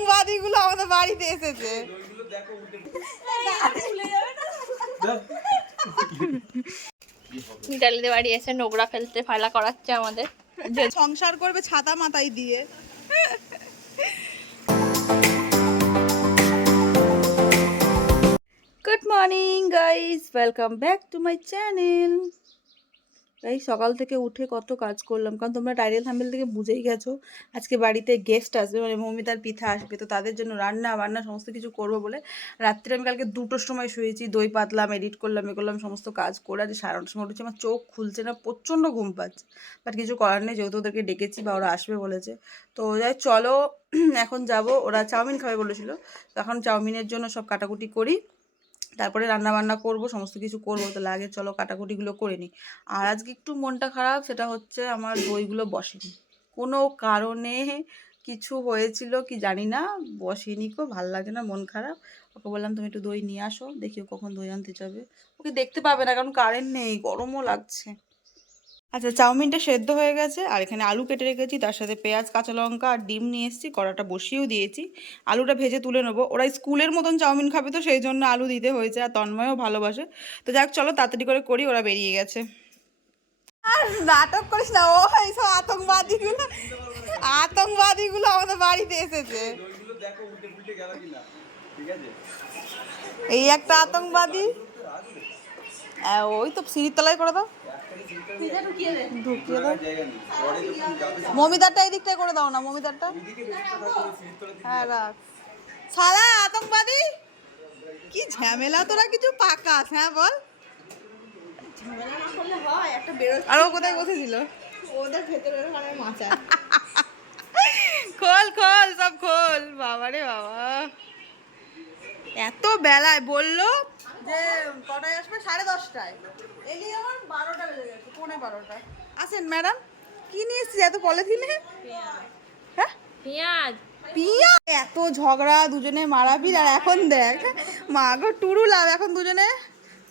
আতঙ্কবাদীগুলো আমাদের বাড়িতে এসেছে। মিতালিদের বাড়ি এসে নোংরা ফেলতে ফালা করাচ্ছে আমাদের। সংসার করবে ছাতা মাথায় দিয়ে। Good morning guys welcome back to my channel গাই সকাল থেকে উঠে কত কাজ করলাম। কারণ তোমরা টাইটেল থাম্বেল থেকে বুঝেই গেছো, আজকে বাড়িতে গেস্ট আসবে মানে মমিতার পিঠা আসবে। তো তাদের জন্য রান্না, বান্না সমস্ত কিছু করব বলে রাত্রে আমি কালকে দুটোর সময় শুয়েছি, দই পাতলাম এডিট করলাম, এ করলাম, সমস্ত কাজ করে আজ সাড়ে সময় উঠেছি। আমার চোখ খুলছে না, প্রচণ্ড ঘুম পাচ্ছে। বাট কিছু করার নেই, যেহেতু ওদেরকে ডেকেছি বা ওরা আসবে বলেছে। তো যাই চলো, এখন যাব। ওরা চাউমিন খাবে বলেছিল। তো এখন চাউমিনের জন্য সব কাটাকুটি করি। তারপরে রান্না বান্না করব, সমস্ত কিছু করব, তো লাগে চলো কাটাকুটিগুলো করে নিই। আর আজকে একটু মনটা খারাপ, সেটা হচ্ছে আমার বইগুলো বসেনি। কোনো কারণে কিছু হয়েছিল কি জানি না, বসেনি কো, ভালো লাগে না, মন খারাপ। ওকে বললাম, তুমি একটু দই নিয়ে আসো, দেখি কখন দই আনতে যাবে। ওকে দেখতে পাবে না, কারণ কারেন্ট নেই, গরমও লাগছে। আচ্ছা চাউমিনটা সেদ্ধ হয়ে গেছে আর এখানে আলু কেটে রেখেছি তার সাথে পেঁয়াজ কাঁচা লঙ্কা আর ডিম নিয়ে এসেছি কড়াটা বসিয়েও দিয়েছি। আলুটা ভেজে তুলে নেব। ওরা স্কুলের মতন চাউমিন খাবে তো সেই জন্য আলু দিতে হয়েছে আর তন্ময়ও ভালোবাসে। তো যাক চলো তাড়াতাড়ি করে করি ওরা বেরিয়ে গেছে। আর নাটক করিস না ও এইসব আতঙ্কবাদীগুলো আতঙ্কবাদীগুলো আমাদের বাড়িতে এসেছে। এই একটা আতঙ্কবাদী। আহ, ওই তো সিঁড়ির তলায় করে দাও। ঢুকিয়ে দাও মমিদারটা এই দিকটায় করে দাও না মমিদারটা। হ্যাঁ রাখ। সালা আতঙ্কবাদী? কি ঝামেলা তোরা কিছু পাকাস হ্যাঁ বল। আর ও কোথায় বসেছিল? ওদের ভেতরে মাচা। খোল খোল সব খোল। বাবা রে বাবা। এত বেলায় বলল যে কটায় আসবে? সাড়ে দশটায়। এলি আমার বারোটা বেজে গেছে পৌনে বারোটা। আসেন ম্যাডাম কি নিয়ে এসছিস এত পলিথিনে? হ্যাঁ? পেঁয়াজ। পিয়া এত ঝগড়া দুজনে মারাপিট আর এখন দেখ মা গো টুরু লাভ এখন দুজনে।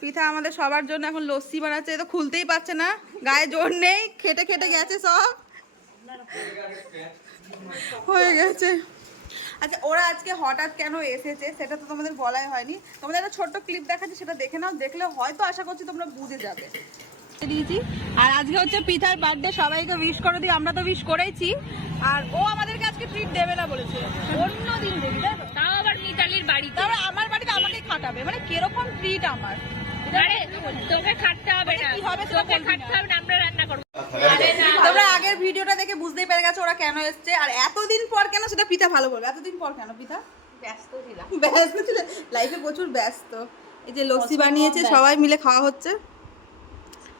পিঠা আমাদের সবার জন্য এখন লস্যি বানাচ্ছে তো খুলতেই পারছে না গায়ে জোর নেই খেটে খেটে গেছে সব। হয়ে গেছে। আচ্ছা ওরা আজকে হঠাৎ কেন এসেছে সেটা তো তোমাদের বলাই হয়নি। তোমাদের একটা ছোট্ট ক্লিপ দেখাচ্ছি সেটা দেখে নাও দেখলে হয়তো আশা করছি তোমরা বুঝে যাবে। দিয়েছি। আর আজকে হচ্ছে পিঠার বার্থডে সবাইকে উইশ করে দিই আমরা তো উইশ করেছি। আর ও আমাদেরকে আজকে ট্রিট দেবে না বলেছে। অন্য দিন দেবে তাও আবার মিতালির বাড়িতে। তারপরে আমার বাড়িতে আমাকেই খাটাবে মানে কীরকম ট্রিট আমার? আরে তোকে খাটতে হবে না। কি হবে তোকে খাটতে হবে না আমরা রান্না করব আরে না তোমরা আগের ভিডিওটা দেখে বুঝতেই পেরে গেছে ওরা কেন এসছে আর এতদিন পর কেন সেটা পিঠা ভালো বলবে? এতদিন পর কেন পিঠা ব্যস্ত ছিলাম। ব্যস্ত ছিল? লাইফে প্রচুর ব্যস্ত। এই যে লস্যি বানিয়েছে সবাই মিলে খাওয়া হচ্ছে।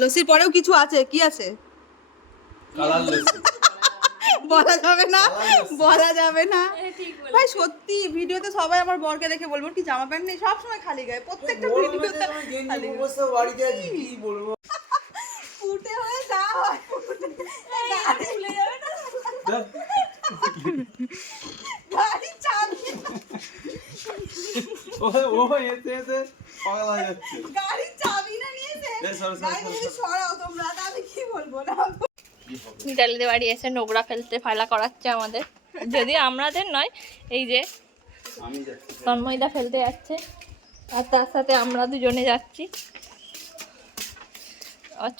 লস্যির পরেও কিছু আছে? কি আছে? বলা যাবে না বলা যাবে না। ভাই সত্যি ভিডিওতে সবাই আমার বরকে দেখে বলব কি জামা প্যান্ট নেই? সবসময় খালি গায়ে প্রত্যেকটা ভিডিওতে খালি গায়ে। ফুটে হয়ে যা হয়। গাড়ি খুলে যাবে না। গাড়ি চাবি গাড়ির চাবি না নিয়েছে? এ, সরো, সরো, গাড়ি সরো, যদি সরাও তোমরা আমি কি বলব না? মিতালিদের বাড়ি এসে নোংরা ফেলতে ফালা করাচ্ছে আমাদের। যদি আমাদের নয় এই যে তন্ময়দা ফেলতে যাচ্ছে আর তার সাথে আমরা দুজনে যাচ্ছি।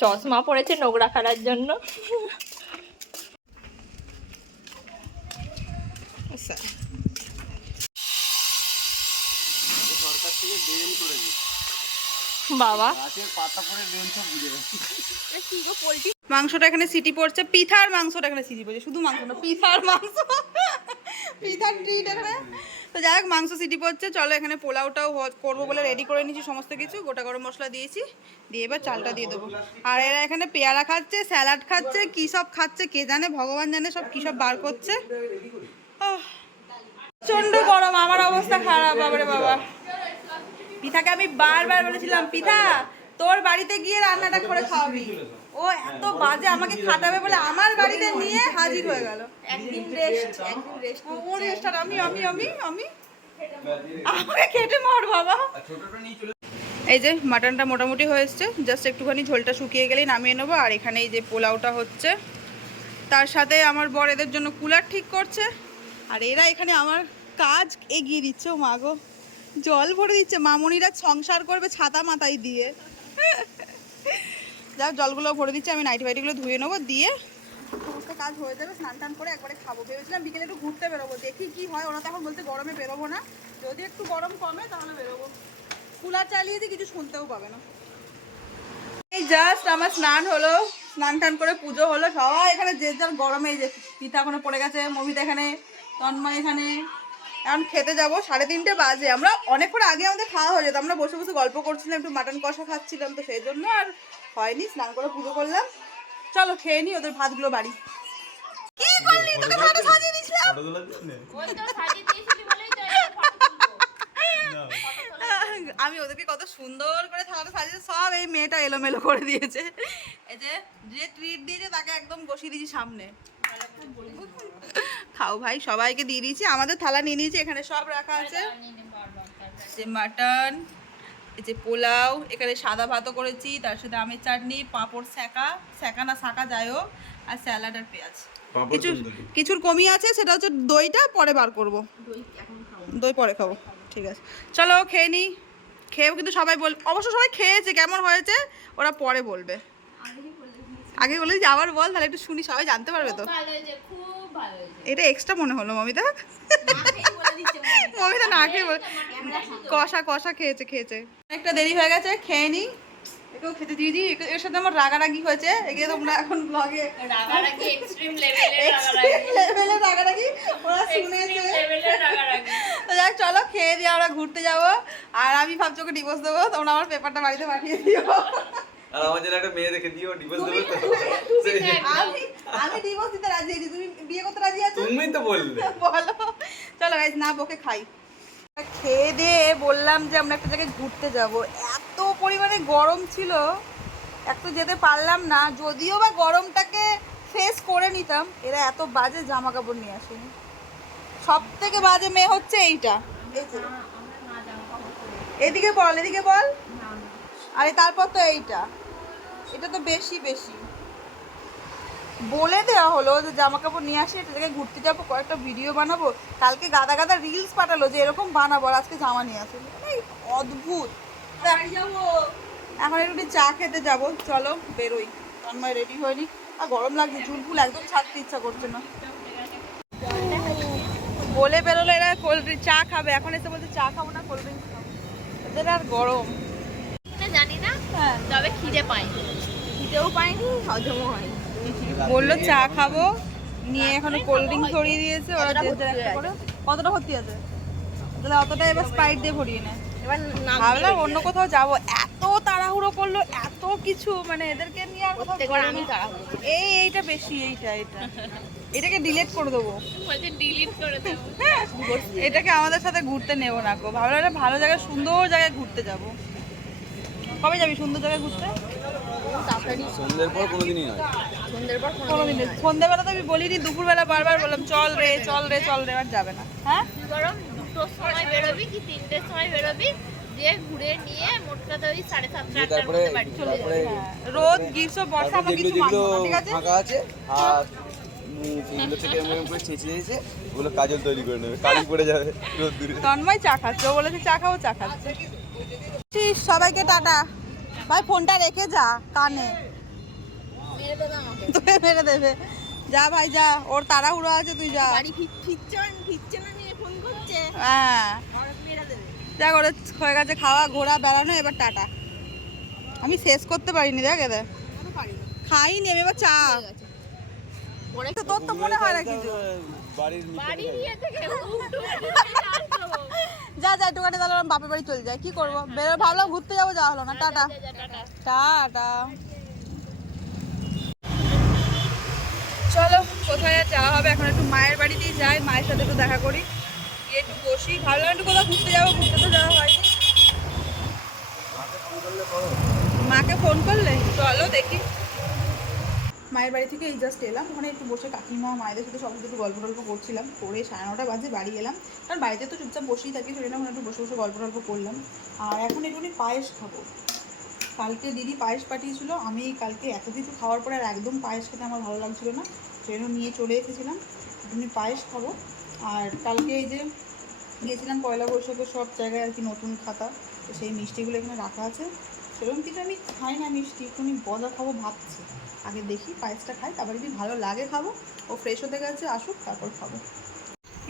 চশমা পড়েছে নোংরা ফেলার জন্য। বাবা। মাংসটা এখানে সিটি পড়ছে, পিঠার মাংসটা এখানে সিটি পড়ছে, শুধু মাংস না, পিঠার মাংস। তো যাই হোক, মাংস সিটি পড়ছে। চলো এখানে পোলাওটাও করব বলে রেডি করে নিয়েছি সমস্ত কিছু। গোটা গরম মশলা দিয়েছি। দিয়ে এবার চালটা দিয়ে দেবো। আর এরা এখানে পেয়ারা খাচ্ছে, স্যালাড খাচ্ছে, কী সব খাচ্ছে, কে জানে, ভগবান জানে সব কী সব বার করছে। প্রচণ্ড গরম। আমার অবস্থা খারাপ বাবা। পিঠাকে আমি বারবার বলেছিলাম পিঠা তোর বাড়িতে গিয়ে রান্নাটা করে খাওয়াবি। ও এত বাজে আমাকে খাটাবে বলে আমার বাড়িতে নিয়ে হাজির হয়ে গেল। একদিন রেস্ট একদিন রেস্ট ও রেস্টার আমি আমি আমি আমি? আমাকে কেটে মার বাবা। এই যে মাটনটা মোটামুটি হয়ে এসছে জাস্ট একটুখানি ঝোলটা শুকিয়ে গেলেই নামিয়ে নেব আর এখানে এই যে পোলাওটা হচ্ছে তার সাথে আমার বর এদের জন্য কুলার ঠিক করছে আর এরা এখানে আমার কাজ এগিয়ে দিচ্ছে ও মা গো। জল ভরে দিচ্ছে মামনিরা সংসার করবে ছাতা মাথায় দিয়ে। যাক জলগুলো ভরে দিচ্ছি, আমি নাইটি ফাইটিগুলো ধুয়ে নেব, দিয়ে সমস্ত কাজ হয়ে যাবে, স্নান টান করে একবারে খাব। ভেবেছিলাম বিকেলে একটু ঘুরতে বেরোবো, দেখি কি হয়, ওরা তো এখন বলতে গরমে বেরোবো না। যদি একটু গরম কমে তাহলে বেরোবো। কুলার চালিয়ে দিয়ে কিছু শুনতেও পাবে না। এই জাস্ট আমার স্নান হলো, স্নান টান করে পুজো হলো, সবাই এখানে যে যার গরমে যে পিঠা ওখানে পড়ে গেছে, মমিতা এখানে, তন্ময় এখানে এখন খেতে যাব সাড়ে তিনটে বাজে। আমরা অনেকক্ষণ আগে আমাদের খাওয়া হয়ে যেত। আমরা বসে বসে গল্প করছিলাম একটু মাটন কষা খাচ্ছিলাম তো সেই জন্য আর হয়নি স্নান করে পুজো করলাম। চলো খেয়ে নি ওদের ভাতগুলো বাড়ি। কি করলি? তোকে সাজিয়ে তো সাজিয়ে। আমি ওদেরকে কত সুন্দর করে থালাটা সাজিয়েছে সব এই মেয়েটা এলোমেলো করে দিয়েছে। এই যে যে ট্রিট দিয়েছে তাকে একদম বসিয়ে দিয়েছি সামনে। খাও ভাই সবাইকে দিয়ে দিয়েছি। আমাদের থালা নিয়ে নিয়েছি এখানে সব রাখা আছে। যে মাটন এই যে পোলাও এখানে সাদা ভাতও করেছি তার সাথে আমের চাটনি পাঁপড় স্যাকা স্যাকা না শাকা যাই হোক আর স্যালাড আর পেঁয়াজ। কিছু কিছুর কমি আছে সেটা হচ্ছে দইটা পরে বার করব। দই পরে খাব ঠিক আছে। চলো খেয়ে নিই খেয়েও কিন্তু সবাই বল অবশ্য সবাই খেয়েছে কেমন হয়েছে ওরা পরে বলবে। আগে বলে যে আবার বল তাহলে একটু শুনি সবাই জানতে পারবে তো। খুব এটা এক্সট্রা মনে হলো মমিতা। মমিতা না খেয়ে বলে কষা কষা খেয়েছে খেয়েছে। অনেকটা দেরি হয়ে গেছে খেয়ে নি। একেও খেতে দিয়ে দিই। এর সাথে আমার রাগারাগি হয়েছে। এগিয়ে তোমরা এখন ব্লগে রাগারাগি এক্সট্রিম লেভেলের রাগারাগি। ওরা শুনেছে। তো যাক চলো খেয়ে দিয়ে আমরা ঘুরতে যাব। আর আমি ভাবছি ওকে ডিভোর্স দেবো। তোমরা আমার পেপারটা বাড়িতে পাঠিয়ে দিও। আর আমার জন্য একটা মেয়ে দেখে দিও ডিভোর্স দেবে তো। আমি আমি ডিভোর্স দিতে রাজি আছি তুমি বিয়ে করতে রাজি আছো? তুমি তো বললে। বলো। চলো গাইজ না বকে খাই। খেয়ে দিয়ে বললাম যে আমরা একটা জায়গায় ঘুরতে যাব। এত পরিমাণে গরম ছিল এক তো যেতে পারলাম না যদিও বা গরমটাকে ফেস করে নিতাম এরা এত বাজে জামা কাপড় নিয়ে আসেনি। সব থেকে বাজে মেয়ে হচ্ছে এইটা। এদিকে বল এদিকে বল। আরে তারপর তো এইটা। এটা তো বেশি বেশি। বলে দেওয়া হলো যে জামা কাপড় নিয়ে আসি, এটা থেকে ঘুরতে যাব, কয়েকটা ভিডিও বানাবো। কালকে গাদা গাদা রিলস পাঠালো যে এরকম বানাবো আজকে জামা নিয়ে আসে। এই অদ্ভুত। এখন একটু চা খেতে যাব। চলো, বেরোই। তন্ময় রেডি হয়নি। আর গরম লাগছে, চুল ফুল একদম ছাড়তে ইচ্ছা করছে না। বলে বেরোলো এরা কোল্ড চা খাবে। এখন এসে বলছে, চা খাব না কোল্ড ড্রিঙ্কস খাব। এদের আর গরম। হ্যাঁ তবে খিদে পাই খিদেও পাইনি হজমও হয়নি। বলল চা খাব নিয়ে এখনও কোল্ড ড্রিঙ্ক ছড়িয়ে দিয়েছে ওরা একটা করে কতটা ভর্তি আছে তাহলে অতটা এবার স্প্রাইট দিয়ে ভরিয়ে নেয় এবার ভাবলাম অন্য কোথাও যাব। এত তাড়াহুড়ো করল এত কিছু মানে এদেরকে নিয়ে আর কোথাও আমি এই এইটা বেশি এইটা এটা এটাকে ডিলিট করে দেবো। ডিলিট করে দেবো। এটাকে আমাদের সাথে ঘুরতে নেব না গো। ভাবলাম একটা ভালো জায়গায় সুন্দর জায়গায় ঘুরতে যাব। কবে যাবি সুন্দর জায়গায় ঘুরতে? সন্ধ্যের পর কোনোদিনই নয়। সন্ধ্যের পর কোনোদিন সন্ধ্যেবেলা তো আমি বলিনি দুপুরবেলা বারবার বললাম চল রে চল রে চল রে আর যাবে না। হ্যাঁ? দুটোর সময় বেরোবি কি তিনটের সময় বেরোবি দিয়ে ঘুরে নিয়ে মোট কথা ওই সাড়ে সাতটা আটটার তারপরে মধ্যে বাড়ি চলে যাবি। হ্যাঁ, রোদ গ্রীষ্ম বর্ষা তারপরে আমার যেগুলো কিছু মানবো না, ঠিক আছে? ফাঁকা আছে আর সেগুলো থেকে এমন করে চেঁচে চেঁচে ওগুলো কাজল তৈরি করে নেবে কালি পড়ে যাবে তন্ময় চা খাচ্ছে ও বলেছে চা খাব চা খাচ্ছে। চিস, সবাইকে টাটা। ভাই ফোনটা রেখে যা কানে। মেরে দেবে তোকে মেরে দেবে। যা ভাই যা। ওর তাড়াহুড়ো আছে তুই যা। হ্যাঁ। যা করে হয়ে গেছে খাওয়া ঘোরা বেড়ানো এবার টাটা। আমি শেষ করতে পারিনি দেখ এদের। খাইনি আমি এবার চা। তোর তো মনে হয় না কিছু। বাড়ির নিচে বাড়ির ইয়ে থেকে উল্টো যা যা একটুখানি তাহলে আমার বাপের বাড়ি চলে যায়। কি করব? বেরো ভাবলাম ঘুরতে যাব যাওয়া হলো না। Tata tata. টাটা। চলো কোথায় আর যাওয়া হবে? এখন একটু মায়ের বাড়িতেই যাই মায়ের সাথে একটু দেখা করি। গিয়ে একটু বসি। ভাবলাম একটু কোথাও ঘুরতে যাব ঘুরতে তো যাওয়া হয়নি। মাকে ফোন করলে? চলো দেখি। মায়ের বাড়ি থেকে এই জাস্ট এলাম। ওখানে একটু বসে কাকিমা, মায়েদের সাথে সব একটু গল্প টল্প করছিলাম। করে সাড়ে নটা বাজে বাড়ি এলাম। কারণ বাড়িতে তো চুপচাপ বসেই থাকি সেজন্য ওখানে একটু বসে বসে গল্প টল্প করলাম। আর এখন একটুখানি পায়েস খাব। কালকে দিদি পায়েস পাঠিয়েছিল। আমি কালকে এত কিছু খাওয়ার পরে আর একদম পায়েস খেতে আমার ভালো লাগছিল না। সেই জন্য নিয়ে চলে এসেছিলাম। এমনি পায়েস খাব। আর কালকে এই যে গিয়েছিলাম পয়লা বৈশাখে সব জায়গায় আর কি নতুন খাতা। তো সেই মিষ্টিগুলো এখানে রাখা আছে। সেরকম কিছু আমি খাই না মিষ্টি, একটুখানি গজা খাব ভাবছি। আগে দেখি, পায়েসটা খাই, তারপর যদি ভালো লাগে খাব, ও ফ্রেশ হতে গেছে, আসুক, তারপর খাব।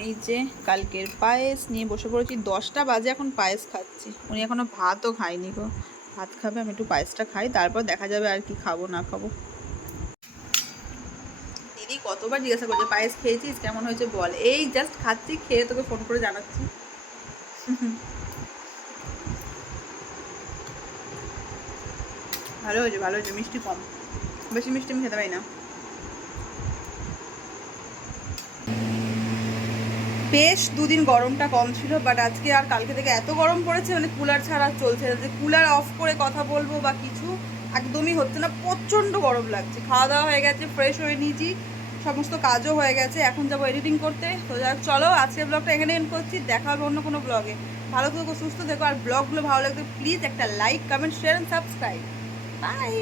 এই যে কালকের পায়েস নিয়ে বসে পড়েছি, দশটা বাজে এখন পায়েস খাচ্ছি। উনি এখনও ভাতও খায়নি গো। ভাত খাবে, আমি একটু পায়েসটা খাই, তারপর দেখা যাবে আর কি খাব, না খাব। দিদি কতবার জিজ্ঞাসা করছে, পায়েস খেয়েছিস? কেমন হয়েছে বল? এই জাস্ট খাচ্ছি, খেয়ে তোকে ফোন করে জানাচ্ছি। ভালো হয়েছে ভালো হয়েছে, মিষ্টি কম। বেশি মিষ্টি আমি খেতে পারি না। বেশ দুদিন গরমটা কম ছিল বাট আজকে আর কালকে থেকে এত গরম পড়েছে মানে কুলার ছাড়া চলছে না। যে কুলার অফ করে কথা বলব বা কিছু একদমই হচ্ছে না। প্রচণ্ড গরম লাগছে। খাওয়া দাওয়া হয়ে গেছে ফ্রেশ হয়ে নিয়েছি সমস্ত কাজও হয়ে গেছে। এখন যাব এডিটিং করতে। তো যাই হোক, চলো আজকে ব্লগটা এখানে এন্ড করছি। দেখা হবে অন্য কোনো ব্লগে ভালো থেকো সুস্থ থেকো। আর ব্লগগুলো ভালো লাগবে প্লিজ একটা like comment share and subscribe bye